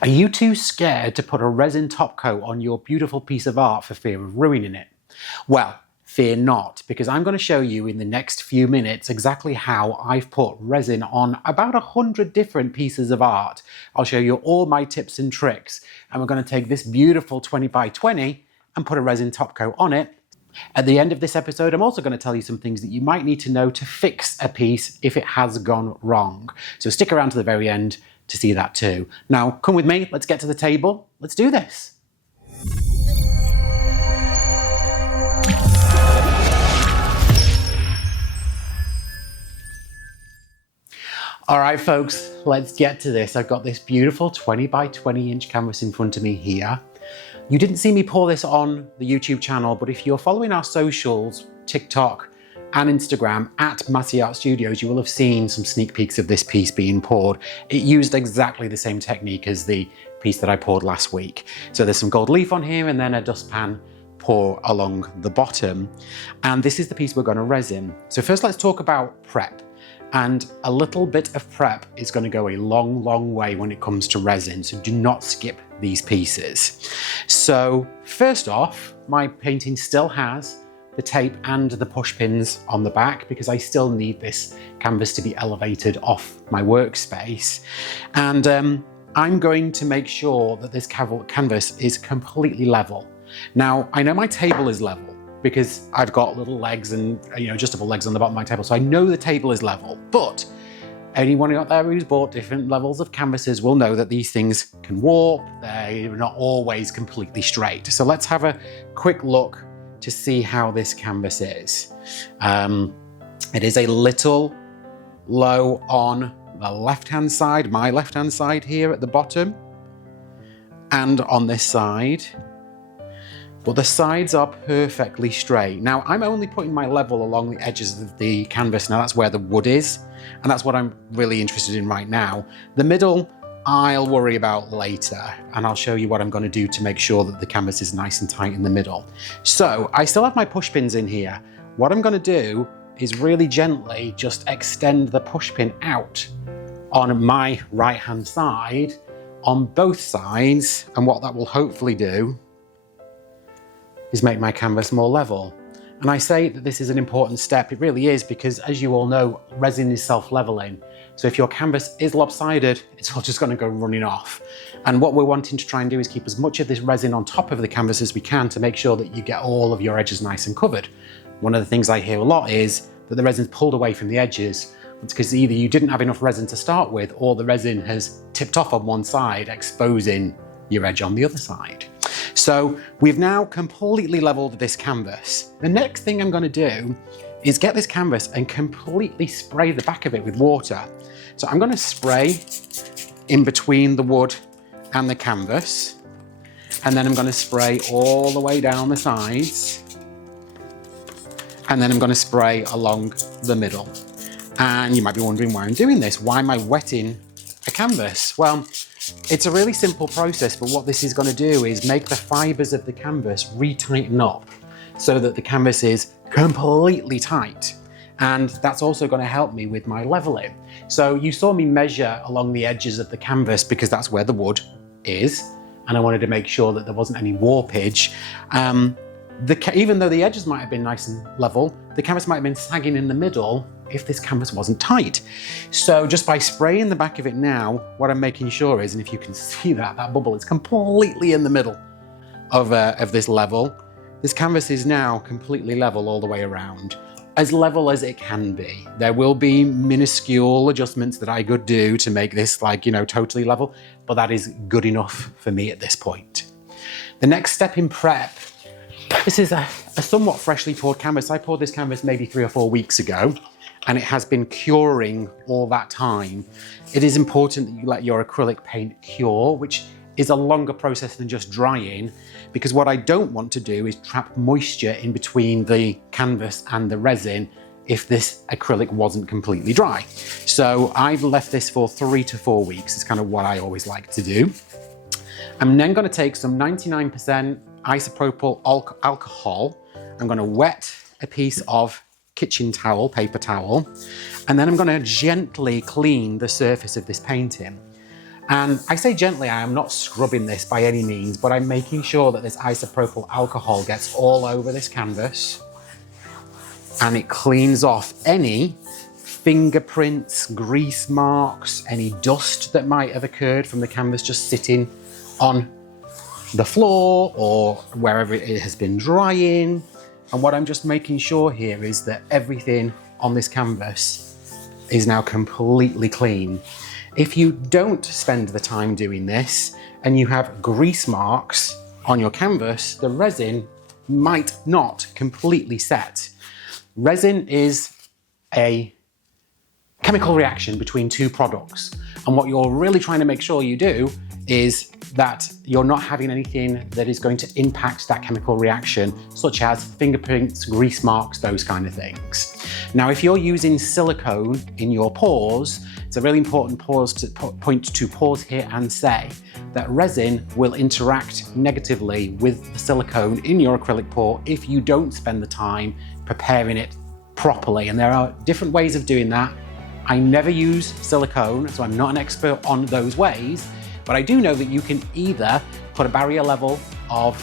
Are you too scared to put a resin top coat on your beautiful piece of art for fear of ruining it? Well, fear not, because I'm going to show you in the next few minutes exactly how I've put resin on about 100 different pieces of art. I'll show you all my tips and tricks, and we're going to take this beautiful 20 by 20 and put a resin top coat on it. At the end of this episode, I'm also going to tell you some things that you might need to know to fix a piece if it has gone wrong. So stick around to the very end to see that too. Now, come with me, let's get to the table, let's do this. All right, folks, let's get to this. I've got this beautiful 20 by 20 inch canvas in front of me here. You didn't see me pour this on the YouTube channel, but if you're following our socials, TikTok and Instagram at Masse Art Studios, you will have seen some sneak peeks of this piece being poured. It used exactly the same technique as the piece that I poured last week. So there's some gold leaf on here and then a dustpan pour along the bottom. And this is the piece we're going to resin. So first let's talk about prep. And a little bit of prep is going to go a long, long way when it comes to resin. So do not skip these pieces. So first off, my painting still has the tape and the push pins on the back because I still need this canvas to be elevated off my workspace. And I'm going to make sure that this canvas is completely level. Now, I know my table is level because I've got little legs and adjustable legs on the bottom of my table. So I know the table is level, but anyone out there who's bought different levels of canvases will know that these things can warp. They're not always completely straight. So let's have a quick look to see how this canvas is. It is a little low on the left-hand side, my left-hand side here at the bottom, and on this side. But the sides are perfectly straight. Now, I'm only putting my level along the edges of the canvas. Now, that's where the wood is, and that's what I'm really interested in right now. The middle, I'll worry about later, and I'll show you what I'm going to do to make sure that the canvas is nice and tight in the middle. So, I still have my push pins in here. What I'm going to do is really gently just extend the push pin out on my right-hand side on both sides, and what that will hopefully do is make my canvas more level. And I say that this is an important step. It really is, because as you all know, resin is self-leveling. So if your canvas is lopsided, it's all just going to go running off. And what we're wanting to try and do is keep as much of this resin on top of the canvas as we can to make sure that you get all of your edges nice and covered. One of the things I hear a lot is that the resin's pulled away from the edges. It's because either you didn't have enough resin to start with, or the resin has tipped off on one side, exposing your edge on the other side. So we've now completely leveled this canvas. The next thing I'm going to do is get this canvas and completely spray the back of it with water. So I'm going to spray in between the wood and the canvas, and then I'm going to spray all the way down the sides, and then I'm going to spray along the middle. And you might be wondering why I'm doing this. Why am I wetting a canvas? Well, it's a really simple process, but what this is going to do is make the fibers of the canvas re-tighten up so that the canvas is completely tight. And that's also going to help me with my leveling. So you saw me measure along the edges of the canvas because that's where the wood is, and I wanted to make sure that there wasn't any warpage. Even though the edges might have been nice and level, the canvas might have been sagging in the middle if this canvas wasn't tight. So just by spraying the back of it now, what I'm making sure is, and if you can see that bubble is completely in the middle of this level, this canvas is now completely level all the way around. As level as it can be. There will be minuscule adjustments that I could do to make this totally level, but that is good enough for me at this point. The next step in prep, this is a somewhat freshly poured canvas. I poured this canvas maybe 3 or 4 weeks ago, and it has been curing all that time. It is important that you let your acrylic paint cure, which is a longer process than just drying, because what I don't want to do is trap moisture in between the canvas and the resin if this acrylic wasn't completely dry. So I've left this for 3 to 4 weeks. It's kind of what I always like to do. I'm then going to take some 99% isopropyl alcohol. I'm going to wet a piece of kitchen towel, paper towel, and then I'm going to gently clean the surface of this painting. And I say gently, I am not scrubbing this by any means, but I'm making sure that this isopropyl alcohol gets all over this canvas and it cleans off any fingerprints, grease marks, any dust that might have occurred from the canvas just sitting on the floor or wherever it has been drying. And what I'm just making sure here is that everything on this canvas is now completely clean. If you don't spend the time doing this and you have grease marks on your canvas, the resin might not completely set. Resin is a chemical reaction between two products. And what you're really trying to make sure you do is that you're not having anything that is going to impact that chemical reaction, such as fingerprints, grease marks, those kind of things. Now, if you're using silicone in your pores, it's a really important point to pause here and say that resin will interact negatively with the silicone in your acrylic pour if you don't spend the time preparing it properly. And there are different ways of doing that. I never use silicone, so I'm not an expert on those ways, but I do know that you can either put a barrier level of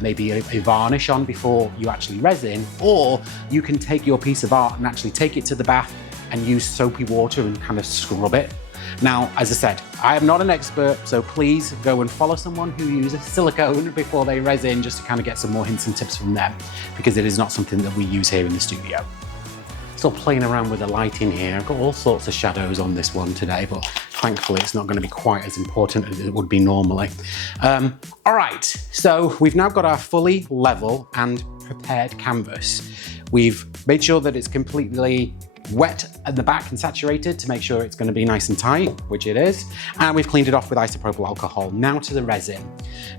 maybe a varnish on before you actually resin, or you can take your piece of art and actually take it to the bath and use soapy water and kind of scrub it. Now, as I said, I am not an expert, so please go and follow someone who uses silicone before they resin, just to kind of get some more hints and tips from them, because it is not something that we use here in the studio. Still playing around with the lighting here. I've got all sorts of shadows on this one today, but thankfully it's not going to be quite as important as it would be normally. All right, so we've now got our fully level and prepared canvas. We've made sure that it's completely wet at the back and saturated to make sure it's going to be nice and tight, which it is, and we've cleaned it off with isopropyl alcohol. Now to the resin.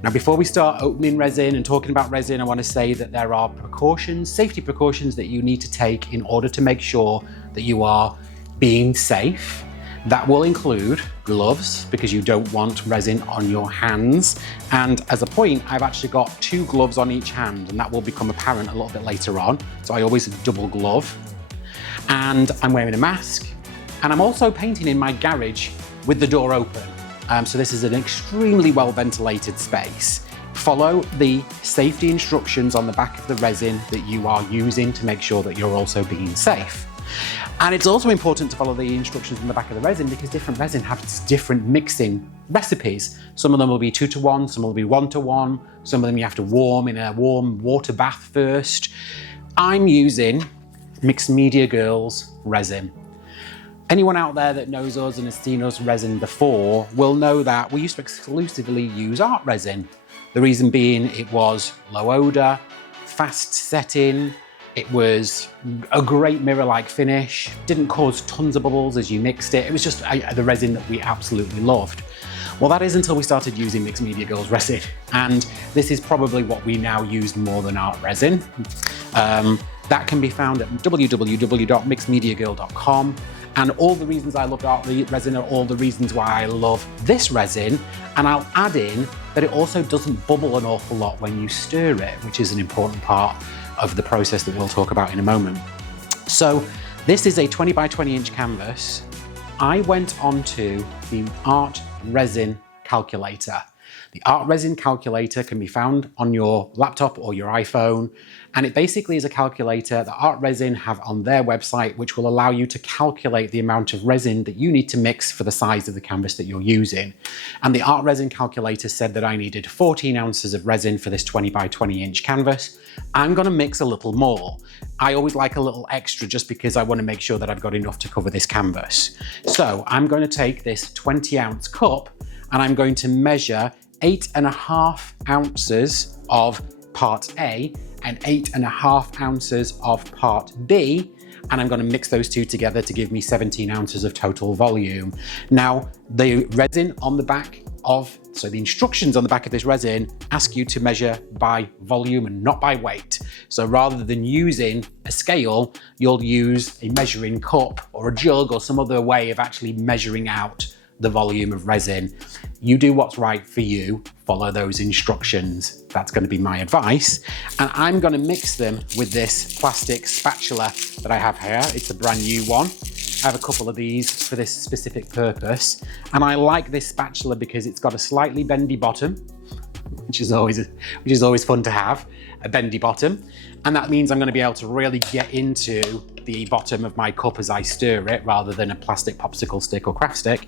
Now, before we start opening resin and talking about resin, I want to say that there are precautions, safety precautions that you need to take in order to make sure that you are being safe. That will include gloves, because you don't want resin on your hands. And as a point, I've actually got 2 gloves on each hand, and that will become apparent a little bit later on. So I always double glove. And I'm wearing a mask, and I'm also painting in my garage with the door open. So this is an extremely well ventilated space. Follow the safety instructions on the back of the resin that you are using to make sure that you're also being safe. And it's also important to follow the instructions on the back of the resin, because different resin have different mixing recipes. Some of them will be 2-to-1, some will be 1-to-1, some of them you have to warm in a warm water bath first. I'm using Mixed Media Girls resin. Anyone out there that knows us and has seen us resin before will know that we used to exclusively use art resin. The reason being, it was low odor, fast setting, it was a great mirror-like finish, didn't cause tons of bubbles as you mixed it. It was just the resin that we absolutely loved. Well, that is until we started using Mixed Media Girls resin. And this is probably what we now use more than art resin. That can be found at www.mixedmediagirl.com. And all the reasons I loved art resin are all the reasons why I love this resin. And I'll add in that it also doesn't bubble an awful lot when you stir it, which is an important part of the process that we'll talk about in a moment. So this is a 20 by 20 inch canvas. I went onto the art resin calculator. The art resin calculator can be found on your laptop or your iPhone, and it basically is a calculator that Art Resin have on their website, which will allow you to calculate the amount of resin that you need to mix for the size of the canvas that you're using. And the Art Resin calculator said that I needed 14 ounces of resin for this 20 by 20 inch canvas. I'm going to mix a little more. I always like a little extra just because I want to make sure that I've got enough to cover this canvas. So I'm going to take this 20 ounce cup and I'm going to measure 8.5 ounces of part A and 8.5 ounces of part B, and I'm going to mix those two together to give me 17 ounces of total volume. Now, the resin on the back of, so the instructions on the back of this resin ask you to measure by volume and not by weight. So rather than using a scale, you'll use a measuring cup or a jug or some other way of actually measuring out the volume of resin. You do what's right for you, follow those instructions. That's going to be my advice. And I'm going to mix them with this plastic spatula that I have here. It's a brand new one. I have a couple of these for this specific purpose. And I like this spatula because it's got a slightly bendy bottom, which is always fun to have, a bendy bottom. And that means I'm going to be able to really get into the bottom of my cup as I stir it, rather than a plastic popsicle stick or craft stick.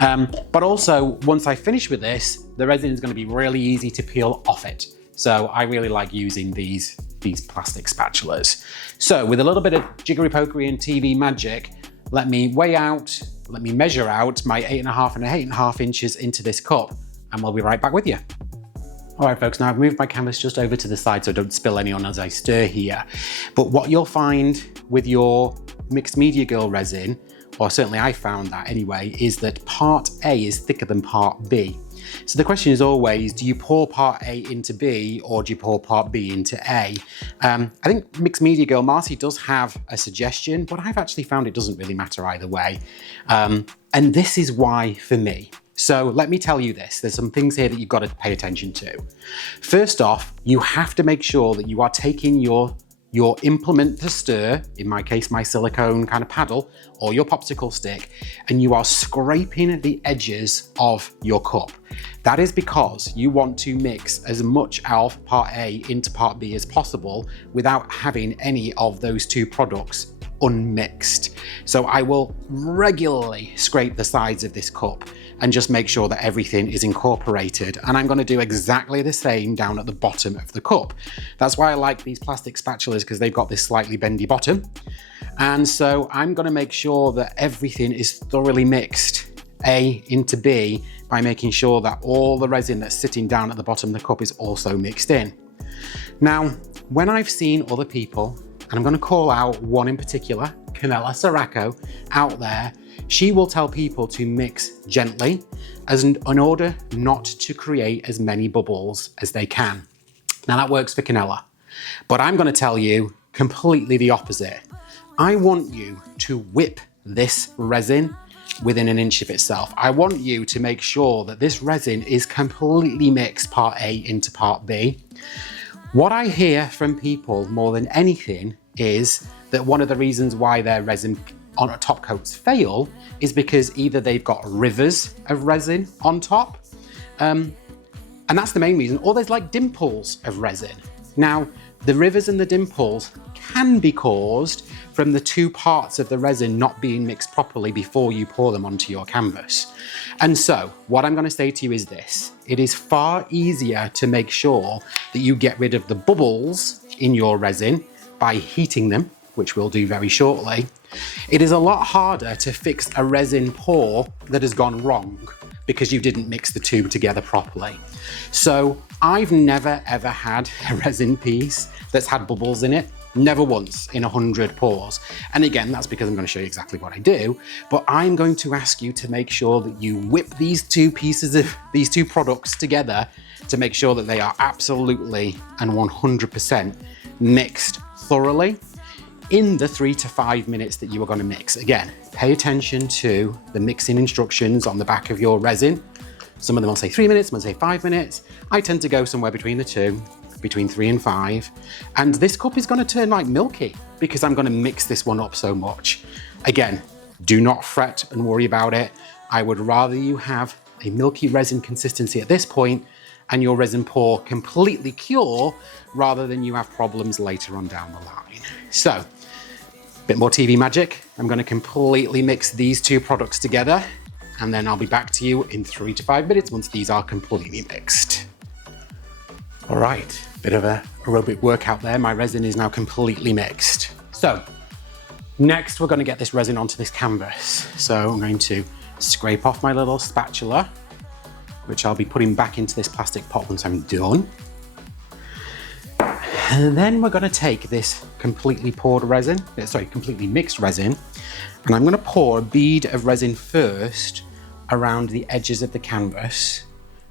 But also, once I finish with this, the resin is going to be really easy to peel off it. So I really like using these plastic spatulas. So with a little bit of jiggery pokery and TV magic, let me measure out my 8.5 and 8.5 inches into this cup, and we'll be right back with you. All right, folks, now I've moved my canvas just over to the side so I don't spill any on as I stir here. But what you'll find with your mixed media girl resin, or certainly I found that anyway, is that part A is thicker than part B. So the question is always, do you pour part A into B, or do you pour part B into A? I think Mixed Media Girl Marcy does have a suggestion, but I've actually found it doesn't really matter either way. And this is why for me. So let me tell you this, there's some things here that you've got to pay attention to. First off, you have to make sure that you are taking your implement to stir, in my case, my silicone kind of paddle, or your popsicle stick, and you are scraping the edges of your cup. That is because you want to mix as much of part A into part B as possible without having any of those two products unmixed. So I will regularly scrape the sides of this cup and just make sure that everything is incorporated. And I'm going to do exactly the same down at the bottom of the cup. That's why I like these plastic spatulas, because they've got this slightly bendy bottom. And so I'm going to make sure that everything is thoroughly mixed, A into B, by making sure that all the resin that's sitting down at the bottom of the cup is also mixed in. Now, when I've seen other people, and I'm going to call out one in particular, Canella Siracco, out there, she will tell people to mix gently in order not to create as many bubbles as they can. Now that works for Canella, but I'm going to tell you completely the opposite. I want you to whip this resin within an inch of itself. I want you to make sure that this resin is completely mixed part A into part B. What I hear from people more than anything is that one of the reasons why their resin on top coats fail is because either they've got rivers of resin on top, and that's the main reason, or there's like dimples of resin. Now, the rivers and the dimples can be caused from the two parts of the resin not being mixed properly before you pour them onto your canvas. And so what I'm going to say to you is this: it is far easier to make sure that you get rid of the bubbles in your resin by heating them, which we'll do very shortly. It is a lot harder to fix a resin pour that has gone wrong because you didn't mix the two together properly. So I've never ever had a resin piece that's had bubbles in it. Never once in 100 pours. And again, that's because I'm going to show you exactly what I do, but I'm going to ask you to make sure that you whip these two products together to make sure that they are absolutely and 100% mixed thoroughly in the 3 to 5 minutes that you are going to mix. Again, pay attention to the mixing instructions on the back of your resin. Some of them will say 3 minutes, some will say 5 minutes. I tend to go somewhere between the two, between 3 and 5. And this cup is going to turn like milky because I'm going to mix this one up so much. Again, do not fret and worry about it. I would rather you have a milky resin consistency at this point and your resin pour completely cure rather than you have problems later on down the line. So, a bit more TV magic. I'm going to completely mix these two products together, and then I'll be back to you in 3 to 5 minutes once these are completely mixed. All right, bit of a aerobic workout there. My resin is now completely mixed. So next we're going to get this resin onto this canvas. So I'm going to scrape off my little spatula, which I'll be putting back into this plastic pot once I'm done. And then we're going to take this completely completely mixed resin, and I'm going to pour a bead of resin first around the edges of the canvas.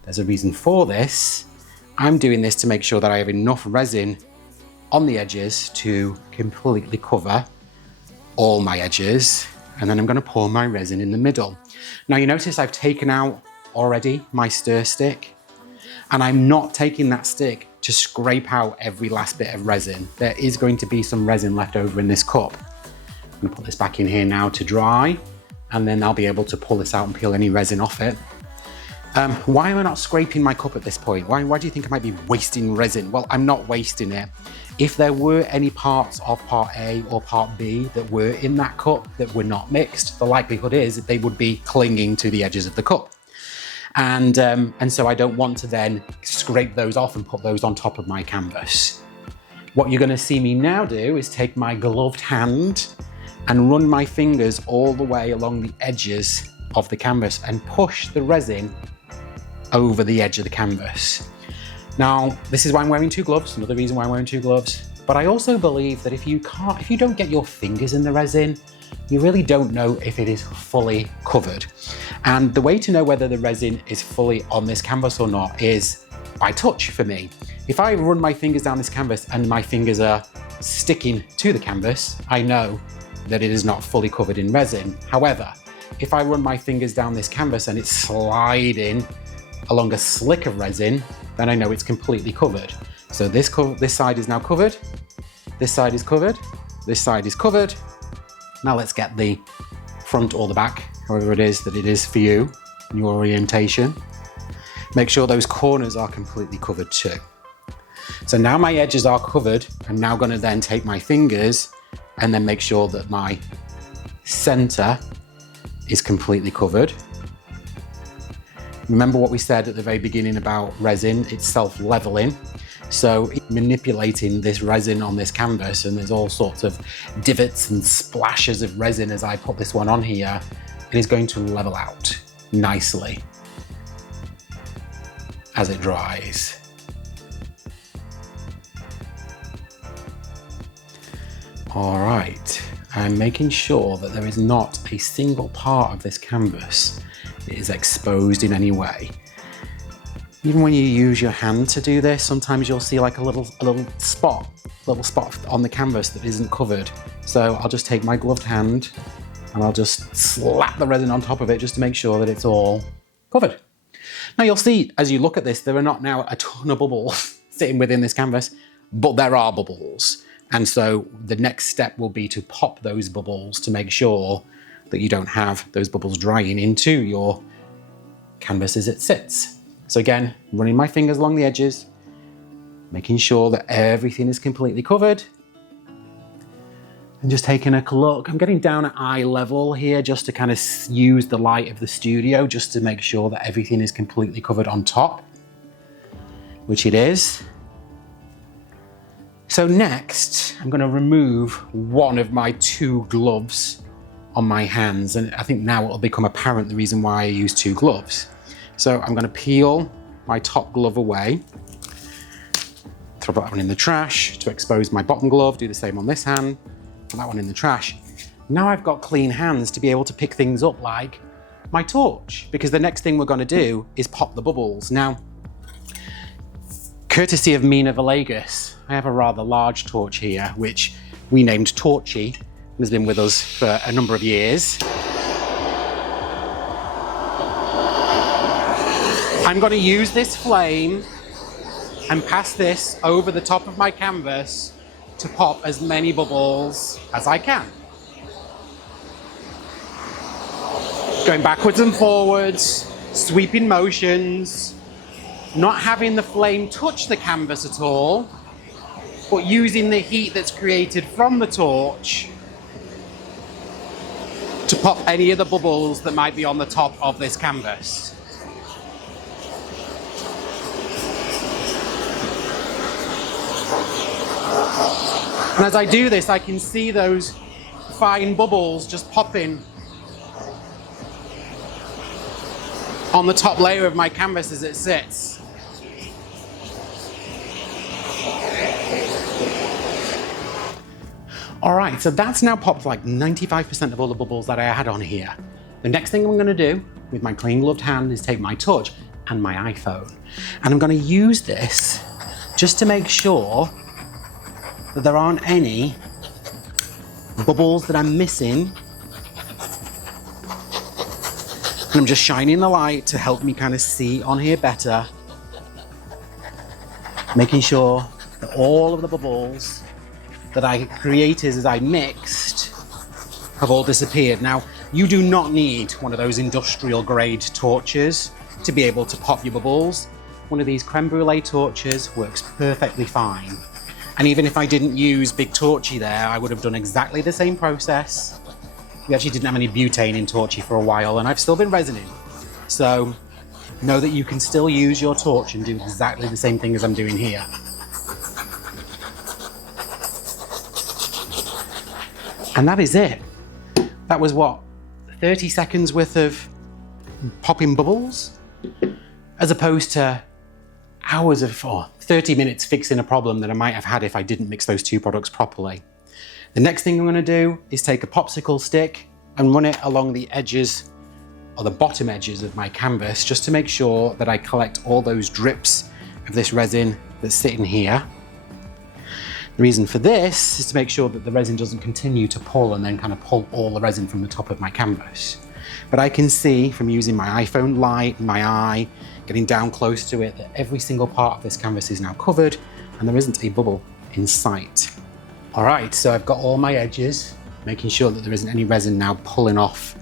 There's a reason for this. I'm doing this to make sure that I have enough resin on the edges to completely cover all my edges, and then I'm going to pour my resin in the middle. Now you notice I've taken out already my stir stick, and I'm not taking that stick to scrape out every last bit of resin. There is going to be some resin left over in this cup. I'm gonna put this back in here now to dry, and then I'll be able to pull this out and peel any resin off it. Why am I not scraping my cup at this point? Why do you think I might be wasting resin? Well, I'm not wasting it. If there were any parts of part A or part B that were in that cup that were not mixed, the likelihood is that they would be clinging to the edges of the cup. And so I don't want to then scrape those off and put those on top of my canvas. What you're gonna see me now do is take my gloved hand and run my fingers all the way along the edges of the canvas and push the resin over the edge of the canvas. Now, this is why I'm wearing two gloves, another reason why I'm wearing two gloves, but I also believe that if you don't get your fingers in the resin, you really don't know if it is fully covered. And the way to know whether the resin is fully on this canvas or not is by touch for me. If I run my fingers down this canvas and my fingers are sticking to the canvas, I know that it is not fully covered in resin. However, if I run my fingers down this canvas and it's sliding along a slick of resin, then I know it's completely covered. So this side is now covered, this side is covered, this side is covered. Now let's get the front or the back, however it is that it is for you, in your orientation. Make sure those corners are completely covered too. So now my edges are covered, I'm now gonna then take my fingers and then make sure that my center is completely covered. Remember what we said at the very beginning about resin, it's self-leveling. So manipulating this resin on this canvas, and there's all sorts of divots and splashes of resin as I put this one on here, it is going to level out nicely as it dries. All right, I'm making sure that there is not a single part of this canvas that is exposed in any way. Even when you use your hand to do this, sometimes you'll see like a little spot on the canvas that isn't covered. So I'll just take my gloved hand and I'll just slap the resin on top of it just to make sure that it's all covered. Now you'll see as you look at this, there are not now a ton of bubbles sitting within this canvas, but there are bubbles. And so the next step will be to pop those bubbles to make sure that you don't have those bubbles drying into your canvas as it sits. So again, running my fingers along the edges, making sure that everything is completely covered. And just taking a look, I'm getting down at eye level here just to kind of use the light of the studio just to make sure that everything is completely covered on top, which it is. So next, I'm gonna remove one of my two gloves on my hands. And I think now it'll become apparent the reason why I use two gloves. So I'm gonna peel my top glove away, throw that one in the trash to expose my bottom glove, do the same on this hand, put that one in the trash. Now I've got clean hands to be able to pick things up like my torch, because the next thing we're gonna do is pop the bubbles. Now, courtesy of Mina Villegas, I have a rather large torch here, which we named Torchy, and has been with us for a number of years. I'm going to use this flame and pass this over the top of my canvas to pop as many bubbles as I can. Going backwards and forwards, sweeping motions, not having the flame touch the canvas at all, but using the heat that's created from the torch to pop any of the bubbles that might be on the top of this canvas. And as I do this, I can see those fine bubbles just popping on the top layer of my canvas as it sits. All right, so that's now popped like 95% of all the bubbles that I had on here. The next thing I'm gonna do with my clean gloved hand is take my torch and my iPhone. And I'm gonna use this just to make sure that there aren't any bubbles that I'm missing. And I'm just shining the light to help me kind of see on here better. Making sure that all of the bubbles that I created as I mixed have all disappeared. Now, you do not need one of those industrial grade torches to be able to pop your bubbles. One of these creme brulee torches works perfectly fine. And even if I didn't use big torchy there, I would have done exactly the same process. We actually didn't have any butane in torchy for a while, and I've still been resining. So know that you can still use your torch and do exactly the same thing as I'm doing here. And that is it. That was what, 30 seconds worth of popping bubbles? As opposed to hours of, 30 minutes fixing a problem that I might have had if I didn't mix those two products properly. The next thing I'm gonna do is take a popsicle stick and run it along the edges, or the bottom edges of my canvas, just to make sure that I collect all those drips of this resin that's sitting here. The reason for this is to make sure that the resin doesn't continue to pull and then kind of pull all the resin from the top of my canvas. But I can see from using my iPhone light, my eye, getting down close to it, that every single part of this canvas is now covered and there isn't a bubble in sight. All right, so I've got all my edges, making sure that there isn't any resin now pulling off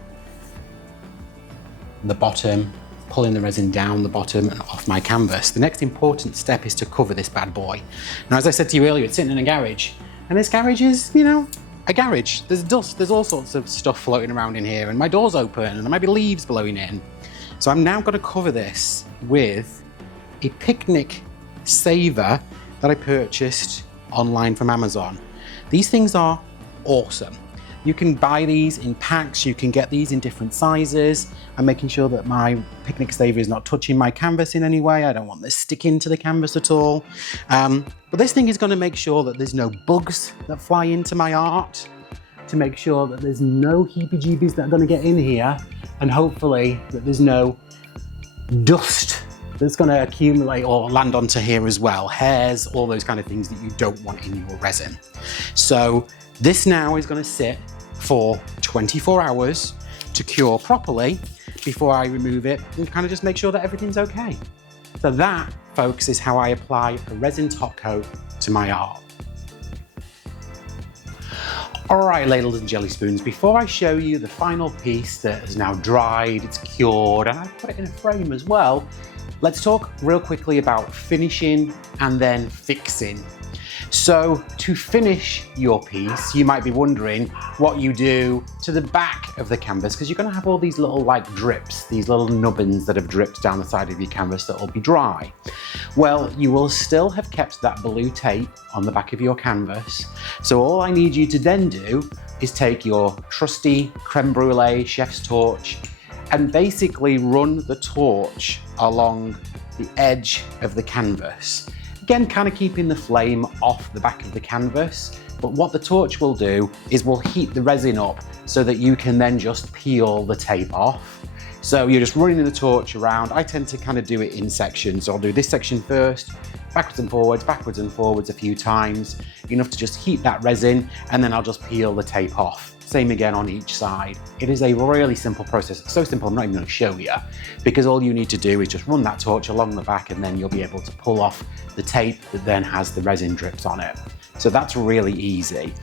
the bottom, pulling the resin down the bottom and off my canvas. The next important step is to cover this bad boy. Now, as I said to you earlier, it's sitting in a garage, and this garage is, you know, a garage. There's dust, there's all sorts of stuff floating around in here, and my door's open, and there might be leaves blowing in. So I'm now gonna cover this with a picnic saver that I purchased online from Amazon. These things are awesome. You can buy these in packs, you can get these in different sizes. I'm making sure that my picnic saver is not touching my canvas in any way. I don't want this sticking to the canvas at all. But this thing is gonna make sure that there's no bugs that fly into my art, to make sure that there's no heebie-jeebies that are gonna get in here, and hopefully that there's no dust that's gonna accumulate or land onto here as well. Hairs, all those kind of things that you don't want in your resin. So this now is gonna sit for 24 hours to cure properly before I remove it and kind of just make sure that everything's okay. So that, folks, is how I apply a resin top coat to my art. All right, ladles and jelly spoons, before I show you the final piece that is now dried, it's cured, and I put it in a frame as well, let's talk real quickly about finishing and then fixing. So to finish your piece, you might be wondering what you do to the back of the canvas, because you're going to have all these little like drips, these little nubbins that have dripped down the side of your canvas that will be dry. Well, you will still have kept that blue tape on the back of your canvas. So all I need you to then do is take your trusty creme brulee chef's torch and basically run the torch along the edge of the canvas. Again, kind of keeping the flame off the back of the canvas, but what the torch will do is will heat the resin up so that you can then just peel the tape off. So you're just running the torch around. I tend to kind of do it in sections. So I'll do this section first, backwards and forwards a few times, enough to just heat that resin, and then I'll just peel the tape off. Same again on each side. It is a really simple process. So simple, I'm not even going to show you, because all you need to do is just run that torch along the back and then you'll be able to pull off the tape that then has the resin drips on it. So that's really easy.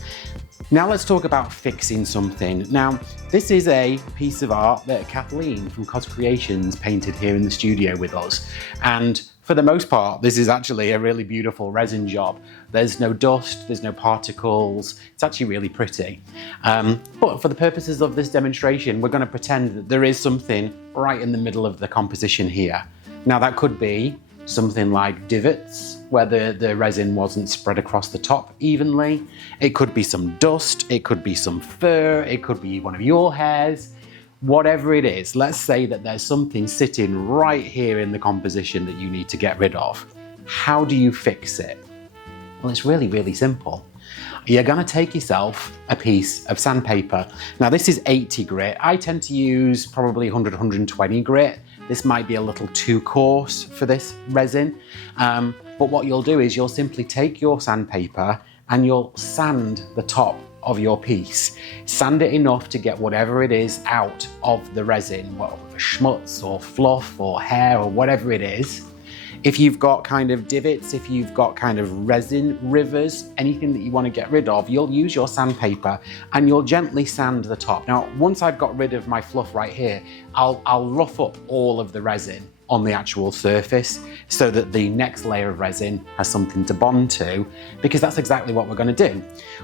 Now let's talk about fixing something. Now, this is a piece of art that Kathleen from Cos Creations painted here in the studio with us. And for the most part, this is actually a really beautiful resin job. There's no dust, there's no particles. It's actually really pretty. But for the purposes of this demonstration, we're going to pretend that there is something right in the middle of the composition here. Now that could be something like divots, where the resin wasn't spread across the top evenly. It could be some dust, it could be some fur, it could be one of your hairs. Whatever it is, let's say that there's something sitting right here in the composition that you need to get rid of. How do you fix it? Well, it's really simple. You're gonna take yourself a piece of sandpaper. Now this is 80 grit. I tend to use probably 100, 120 grit. This might be a little too coarse for this resin. But what you'll do is you'll simply take your sandpaper and you'll sand the top of your piece. Sand it enough to get whatever it is out of the resin, whether schmutz or fluff or hair or whatever it is. If you've got kind of divots, if you've got kind of resin rivers, anything that you want to get rid of, you'll use your sandpaper and you'll gently sand the top. Now, once I've got rid of my fluff right here, I'll rough up all of the resin on the actual surface so that the next layer of resin has something to bond to, because that's exactly what we're going to do.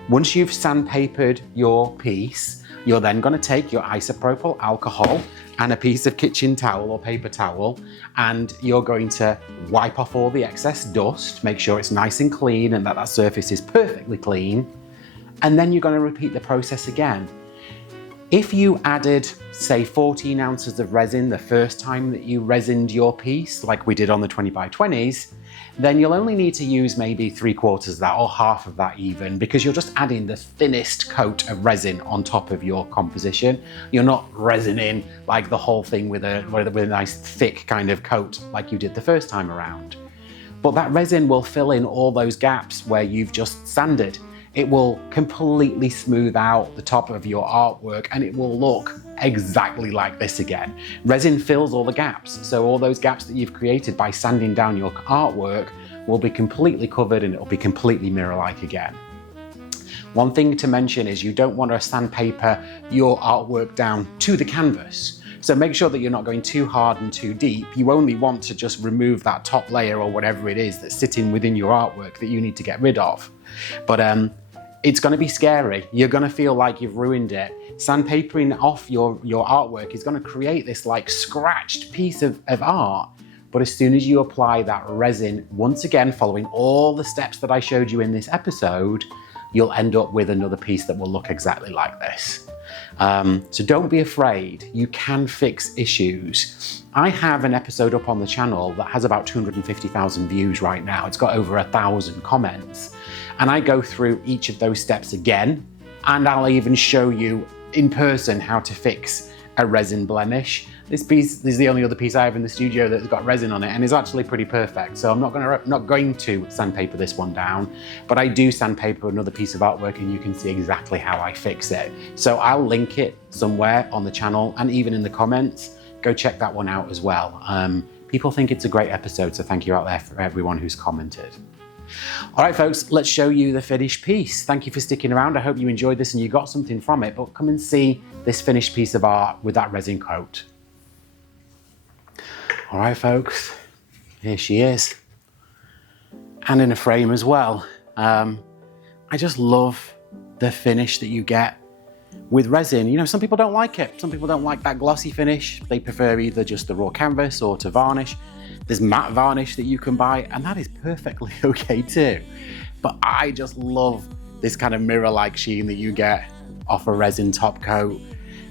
Once you've sandpapered your piece, you're then going to take your isopropyl alcohol and a piece of kitchen towel or paper towel, and you're going to wipe off all the excess dust, make sure it's nice and clean and that surface is perfectly clean, and then you're going to repeat the process again. If you added, say, 14 ounces of resin the first time that you resined your piece, like we did on the 20 by 20s, then you'll only need to use maybe 3/4 of that or half of that even, because you're just adding the thinnest coat of resin on top of your composition. You're not resining like the whole thing with a nice thick kind of coat like you did the first time around. But that resin will fill in all those gaps where you've just sanded. It will completely smooth out the top of your artwork and it will look exactly like this again. Resin fills all the gaps, so all those gaps that you've created by sanding down your artwork will be completely covered and it'll be completely mirror-like again. One thing to mention is you don't want to sandpaper your artwork down to the canvas. So make sure that you're not going too hard and too deep. You only want to just remove that top layer or whatever it is that's sitting within your artwork that you need to get rid of. But it's going to be scary. You're going to feel like you've ruined it. Sandpapering off your artwork is going to create this like scratched piece of art. But as soon as you apply that resin, once again, following all the steps that I showed you in this episode, you'll end up with another piece that will look exactly like this. So don't be afraid. You can fix issues. I have an episode up on the channel that has about 250,000 views right now. It's got over 1,000 comments. And I go through each of those steps again, and I'll even show you in person how to fix a resin blemish. This piece is the only other piece I have in the studio that's got resin on it and is actually pretty perfect. So I'm not going to sandpaper this one down, but I do sandpaper another piece of artwork and you can see exactly how I fix it. So I'll link it somewhere on the channel and even in the comments. Go check that one out as well. People think it's a great episode, so thank you out there for everyone who's commented. All right, folks, let's show you the finished piece. Thank you for sticking around. I hope you enjoyed this and you got something from it, but come and see this finished piece of art with that resin coat. All right, folks, here she is. And in a frame as well. I just love the finish that you get with resin. You know, some people don't like it. Some people don't like that glossy finish. They prefer either just the raw canvas or to varnish. There's matte varnish that you can buy, and that is perfectly okay too. But I just love this kind of mirror-like sheen that you get off a resin top coat.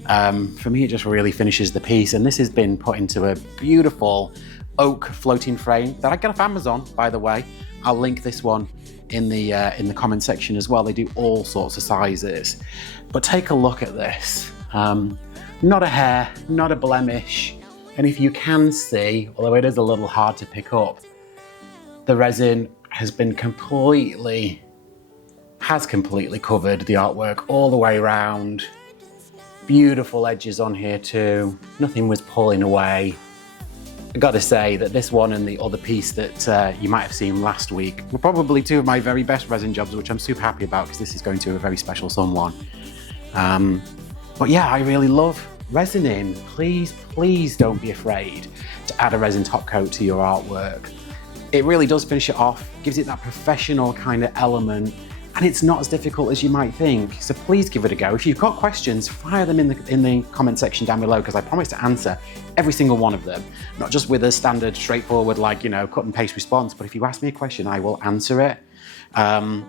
For me, it just really finishes the piece, and this has been put into a beautiful oak floating frame that I got off Amazon, by the way. I'll link this one in the comment section as well. They do all sorts of sizes. But take a look at this. Not a hair, not a blemish. And if you can see, although it is a little hard to pick up, the resin has completely covered the artwork all the way around. Beautiful edges on here too. Nothing was pulling away. I gotta say that this one and the other piece that you might have seen last week were probably two of my very best resin jobs, which I'm super happy about because this is going to a very special someone. But yeah, I really love resining. Please don't be afraid to add a resin top coat to your artwork. It really does finish it off, gives it that professional kind of element, and it's not as difficult as you might think. So please give it a go. If you've got questions, fire them in the comment section down below, because I promise to answer every single one of them. Not just with a standard, straightforward, like, you know, cut and paste response, but if you ask me a question, I will answer it. And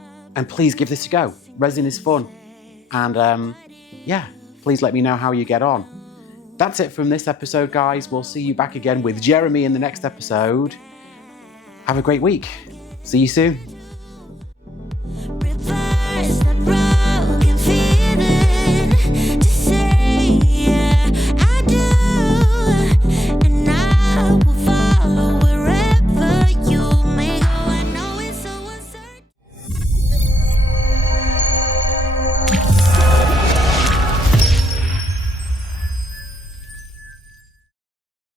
please give this a go. Resin is fun. And yeah, please let me know how you get on. That's it from this episode, guys. We'll see you back again with Jeremy in the next episode. Have a great week. See you soon.